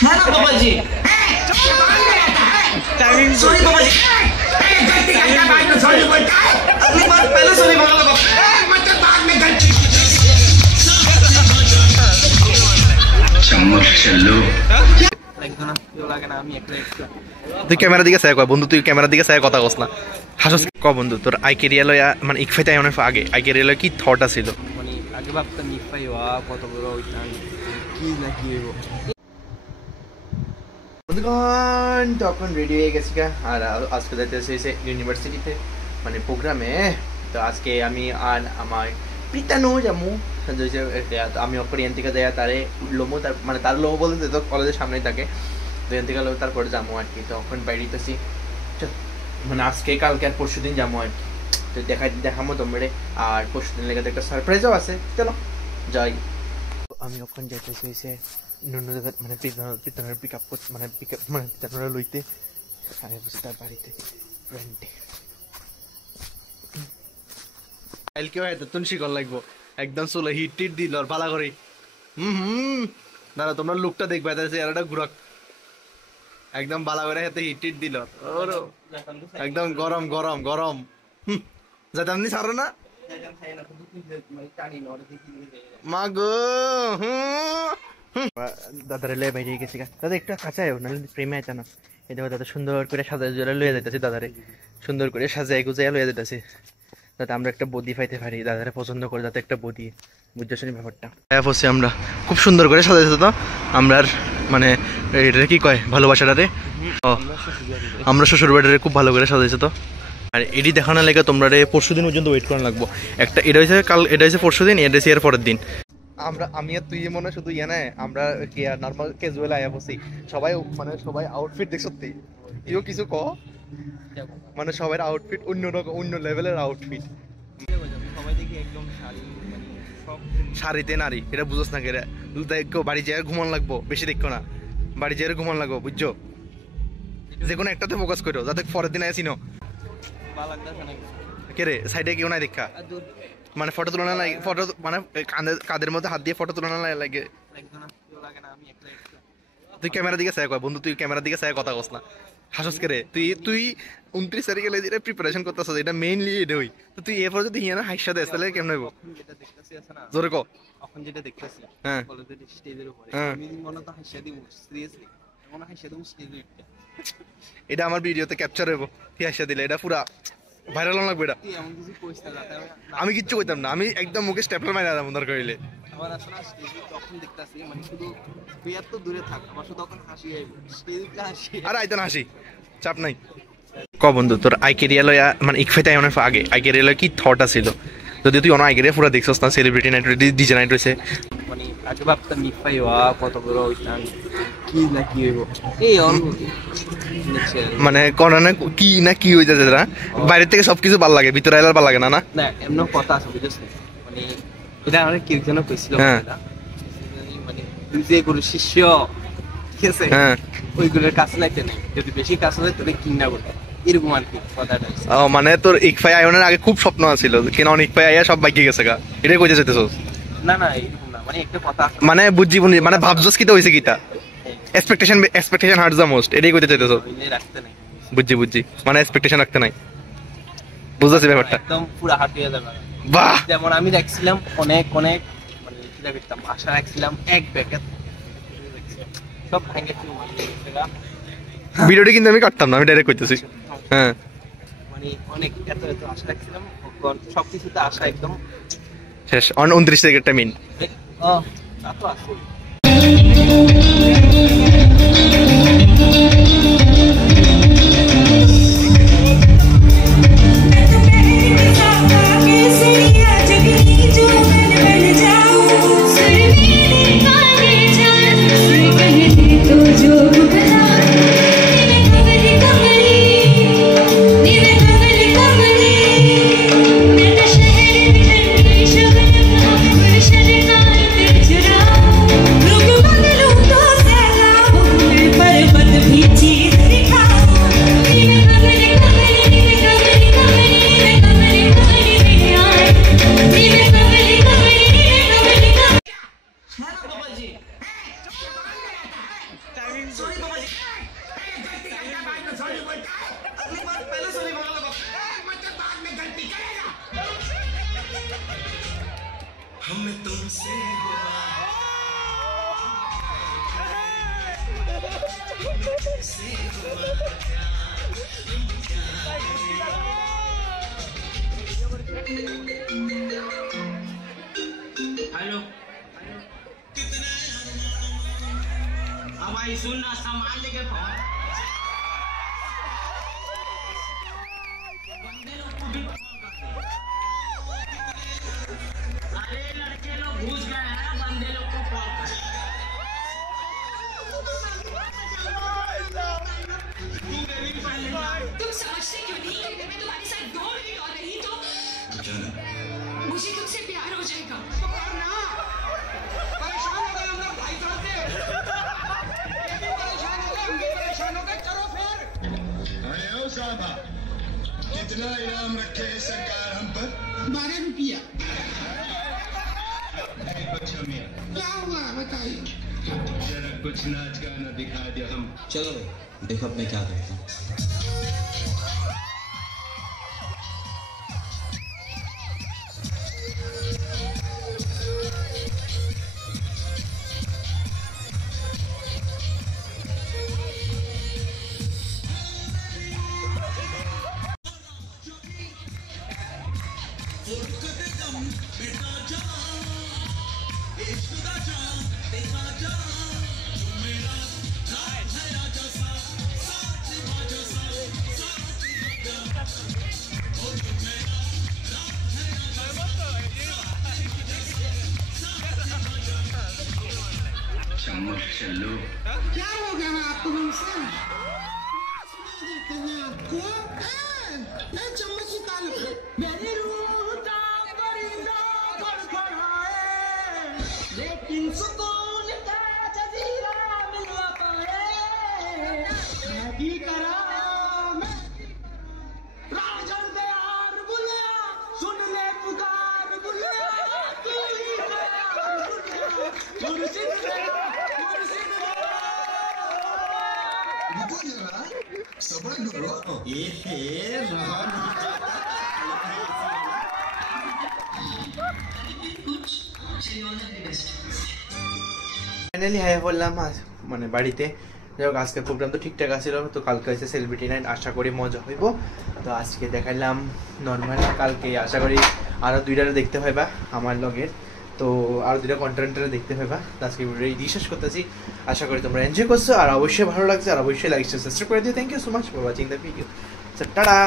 है ना पापा जी? टाइमिंग सॉरी पापा जी। अगली बार पहले सॉरी बोलना पापा। मतलब बाद में गलती। चम्मच चलो। তুই ক্যামেরা দিকে চাই কয় বন্ধু, তুই ক্যামেরা দিকে চাই কথা কস না, হাসস ক বন্ধু। তোর আইকেরিয়া লয়া মানে ইকফাইতে অনেক আগে আইকেরিয়া লয়া কি থট আছিল? মানে আগে ভাবতাম ইকফাই হওয়া কত বড় হইতাম, কি না কি হইব। বন্ধুগণ তখন রেডি হয়ে গেছি আর আজকে যাইতেছে ইউনিভার্সিটিতে মানে প্রোগ্রামে। তো আজকে আমি আর আমার প্রীতানো যাবো, আমি অপরিয়ান থেকে যাই তারে লোমো, তার মানে তার লোমো বলতে তো কলেজের সামনেই থাকে, তো এখান থেকে তারপরে যাবো আর কি। তখন বাইরেতেছি মানে আজকে কালকে আর পরশু দিন যাবো আর কি। তো দেখাবো তোমরা, আর পরশু দিন লেগে একটা সারপ্রাইজও আছে, চলো যাই। আমি ওখানে যাইতেছি হয়েছে মানে প্রীতনের পিক আপ করতে, মানে প্রীতনরা লইতে আমি বসে তার বাড়িতে রেন্টে। কালকেও এতক্ষণ শিকল লাগবো, একদম চলো হিট টিট দিল আর পালা করি। দাদা তোমরা লুকটা দেখবে, চেহারাটা ঘুরাক একদম বালা করে হাতে হিট টিট দিল, একদম গরম গরম গরম। যাতে আপনি ছাড়ো না মা গো। দাদারে লয়ে বাইরে গেছি, দাদা একটু কাছে আয়ো, নাহলে প্রেমে আইতা না। এই দেখো দাদা সুন্দর করে সাজায় জোরে লয়ে যাইতেছি, দাদারে সুন্দর করে সাজায় গুজায় লয়ে যাইতেছি, যাতে আমরা একটা বদি পাইতে পারি, দাদারে পছন্দ করে যাতে একটা বদি, বুঝতে শুনি ব্যাপারটা। বসে আমরা খুব সুন্দর করে সাজাইছে তো আমরা, মানে এটা কি কয় ভালোবাসাটারে, আমরা শ্বশুর বাড়িটারে খুব ভালো করে সাজাইছে তো। আর এটি দেখানোর লেগে তোমরা পরশু দিন পর্যন্ত ওয়েট করা লাগবো। একটা এটা হয়েছে কাল, এটা হয়েছে পরশু দিন, এটা হচ্ছে এর পরের দিন। আমি আর তুই মনে শুধু ইয়ে নাই, আমরা কি আর নর্মাল ক্যাজুয়াল আয়া বসি সবাই, মানে সবাই আউটফিট দেখ সত্যি ইও কিছু ক, মানে সবার আউটফিট অন্য রকম, অন্য লেভেলের আউটফিট। সবাই দেখি একদম শাড়ি, মানে সব শাড়িতে নারী, এটা বুঝোস না কেরে, কেউ বাড়ি যায় ঘুমান লাগবো, বেশি দেখো না, বাড়ি যায় ঘুমান লাগবো, বুঝছো? যে কোনো একটাতে ফোকাস করো যাতে পরের দিন আসিনো কে রে সাইডে কেউ নাই দেখা, মানে ফটো তুলনা লাগে, ফটো মানে কাদের মধ্যে হাত দিয়ে ফটো তুলনা লাগে। তুই ক্যামেরা দিকে চাই কয় বন্ধু, তুই ক্যামেরা দিকে চাই কথা কস না, হাসস কে রে। তুই 29 তারিখে যেটা প্রিপারেশন করতেছ, এটা মেইনলি এটা হই, তো তুই এরপর যদি হিয়ানা হাইসা দেস তাহলে কেমন হইব? জোরে ক। এখন যেটা দেখতেছি হ্যাঁ কলেজের স্টেজের উপরে, আমি মনে তো হাসিয়া দিব, সিরিয়াসলি এমন হাসিয়া দিব স্টেজে। এটা আমার ভিডিওতে ক্যাপচার হইব, তুই হাসিয়া দিলে এটা পুরা ভাইরাল লাগবে। এটা এমন কিছু কইছ না, আমি কিচ্ছু কইতাম না, আমি একদম মুখে স্টেপলার মাইরা দাম দরকার হইলে। আমার আসলে স্টেজে তখন দেখতাছি, মানে শুধু তুই এত দূরে থাক, আমার শুধু তখন হাসি আইব, স্টেজে হাসি আর আইতো না হাসি, চাপ নাই। ক বন্ধু তোর আইকেরিয়া লয়া মানে ইকফাইতে অনেক আগে আইকেরিয়া লয়া কি থট আছিল? যদি তুই অন আইকেরিয়া পুরো দেখছস না, সেলিব্রিটি নাইট ডিজে নাইট হইছে, মানে আগে ভাবতাম ইকফাই হওয়া কত বড় হইতাম, কি না কি হইব এই অনুভূতি, মানে কোন না কি না কি হই যাচ্ছে না, বাইরে থেকে সবকিছু ভালো লাগে, ভিতরে আইলে ভালো লাগে না। না না এমন কথা আছে বুঝছিস, মানে এটা অনেক কি যেন কইছিল, মানে তুই যে গুরু শিষ্য ঠিক আছে, হ্যাঁ ওইগুলোর কাছে লাগতে নেই, যদি বেশি কাছে লাগে তাহলে কিনা করতে, এরকম আর কি কথাটা। ও মানে তোর ইকফাই আয়নের আগে খুব স্বপ্ন আছিল, কেন ইকফাই আইয়া সব বাইকে গেছে গা, এটাই কইতে চাইতেছস? না না এরকম না, মানে একটা কথা মানে বুঝি মানে ভাবছস কিটা হইছে কিটা, এক্সপেকটেশন হার্টস দ্য মোস্ট, এটাই কইতে চাইতেছস? রাখতে নাই, বুঝছি মানে এক্সপেকটেশন রাখতে নাই, বুঝতেছি ব্যাপারটা একদম পুরো হাঁটিয়ে যাবে। বাহ, যেমন আমি দেখছিলাম অনেক মানে চিন্তা করতাম, আশা রাখছিলাম এক প্যাকেট, সব ভাঙে ভিডিওটি কিন্তু আমি কাটতাম না, আমি ডাইরেক্ট কইতেছি। হ্যাঁ মানে অনেক এত আশা রাখছিলাম, সবকিছুতে আশা একদম শেষ। 29 তারিখেরটা মেইন। তা তো আছে। सॉरी बाबा जी। गलती करता है बाद में सॉरी बोलता है। अगली बार पहले सॉरी मांग लो बाबा। मतलब बाद में गलती करेगा। हमें तुमसे हेलो अब भाई सुनना सामान लेके बंदे लोग को भी अरे लड़के लोग घुस गए हैं बंदे लोग को कॉल कर तुम समझते क्यों नहीं कि मैं तुम्हारे साथ 2 मिनट और रही तो मुझे तुमसे प्यार हो जाएगा। परेशान हो गए हम लोग 2.5 साल से। ये भी परेशान हो गए हम भी परेशान हो गए। चलो फिर अरे ओ साहबा कितना इनाम रखे है सरकार हम पर 12 रुपया। अच्छा मियाँ क्या हुआ बताइए। जरा कुछ नाच गाना दिखा दो हम। चलो भाई देखो अब मैं क्या करता हूँ। चम्मच चलो क्या हो गया आपको हमसे सुना देते हैं आपको। ये चम्मच निकालो। मेरी रूह का परिंदा फड़फड़ाए लेकिन सुकून का जजीरा मिल ना पाए। मैगी करा राजन दयार बुलिया सुन ले पुकार बुलिया तू ही दयार बुलिया मुर्शिद दयार सबर करो ये ফাইনালি হাই বললাম মানে বাড়িতে। যাই হোক আজকের প্রোগ্রাম তো ঠিকঠাক আসছিল, তো কালকে হচ্ছে সেলিব্রিটি নাইট, আশা করি মজা হইব। তো আজকে দেখাইলাম নর্মাল, কালকে আশা করি আরও 2টা দেখতে পাইবা আমার লগের, তো আরও 2টা কন্টেন্টে দেখতে পাইবা। তো আজকে ভিডিও বিশ্বাস করতেছি, আশা করি তোমরা এনজয় করছো আর অবশ্যই ভালো লাগছে, আর অবশ্যই লাইক সাবস্ক্রাইব করে দিও। Thank you so much for watching the video. Tata.